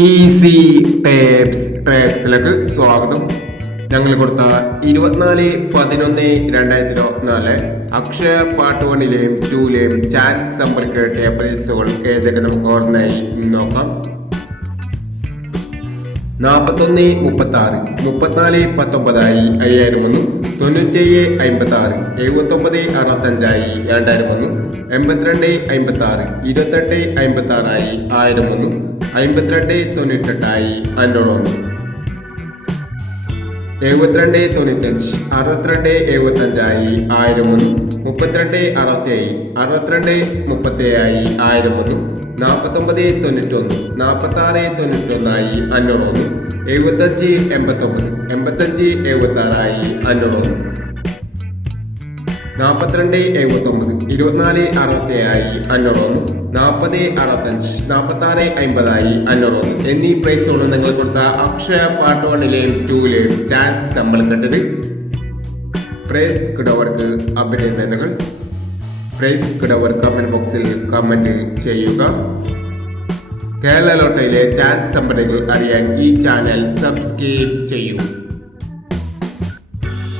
Easy ട്രേഡ്സിലേക്ക് സ്വാഗതം. ഞങ്ങൾ കൊടുത്ത 24/11/2024 അക്ഷയ പാർട്ട് 1ലെയും 2ലെയും ചാൻസ് സമ്പർക്കിയ പ്രൈസുകൾ ഏതൊക്കെ നമുക്ക് ഓർമ്മയായി നോക്കാം. 41.36, 34.19 5001, 97.56, 79.65 2001, 82.56, 28.56 1001, 52.98 501, 72.95, 62.75 1001, 32.67, 62.37 1001, 49.91, 46.91 501, 75.89, 85.76 501, 42.79, 24.67 501, 40.65, 46.50 501 എന്നീ പ്രൈസുകൾ നിങ്ങൾ കൊടുത്ത അക്ഷയ പാർട്ട് 1ലെയും 2ലെയും ചാൻസ് സമ്പർക്കിട്ടത്. പ്രൈസ് കിടവർക്ക് അഭിനന്ദനങ്ങൾ. പ്രൈസ് കിടവർ കമന്റ് ബോക്സിൽ കമന്റ് ചെയ്യുക. കേരള ലോട്ടറിയിലെ ചാൻസ് സമ്പർക്കങ്ങൾ അറിയാൻ ഈ ചാനൽ സബ്സ്ക്രൈബ് ചെയ്യൂ.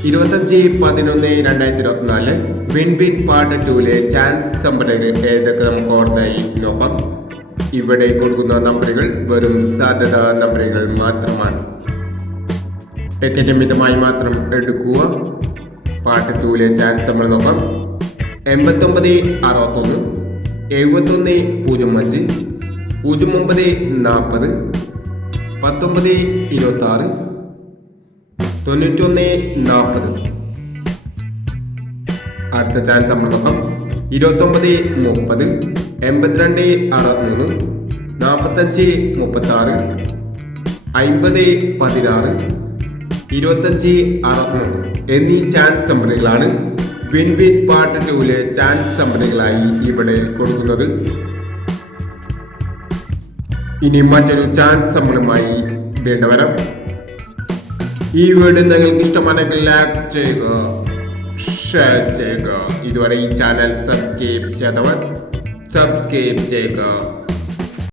25/11/2024 വിൻ പാർട്ട് 2ലെ ചാൻസ് സമ്പർക്കങ്ങൾ ഏതൊക്കെ നമുക്ക് ഓർമ്മയായി നോക്കാം. ഇവിടെ കൊടുക്കുന്ന നമ്പറുകൾ വെറും സാധ്യതാ നമ്പറുകൾ മാത്രമാണ്. ടിക്കറ്റ് മിതമായി മാത്രം എടുക്കുക. പാർട്ട് 2ലെ ചാൻസ് നമ്മൾ നോക്കാം. 89.61, 71.05, 09.40, 19.26, 91.40. അടുത്ത ചാൻസ് നമ്മൾ നോക്കാം. 29.30, 82.63, 45.36, 50.16, 25.63 എന്നീ ചാൻസ് സമ്പർക്കങ്ങളാണ് വിൻ പാർട്ട് 2ലെ ചാൻസ് സമ്പർക്കങ്ങളായി ഇവിടെ കൊടുക്കുന്നത്. ഇനി മറ്റൊരു ചാൻസ് സമ്പർക്കമായി വേണ്ടവരാം. ഈ വീഡിയോ നിങ്ങൾക്ക് ഇഷ്ടമാണെങ്കിൽ ലൈക്ക് ചെയ്യുക, ഷെയർ ചെയ്യുക. ഇതുവരെ ഈ ചാനൽ സബ്സ്ക്രൈബ് ചെയ്തവർ സബ്സ്ക്രൈബ് ചെയ്യുക.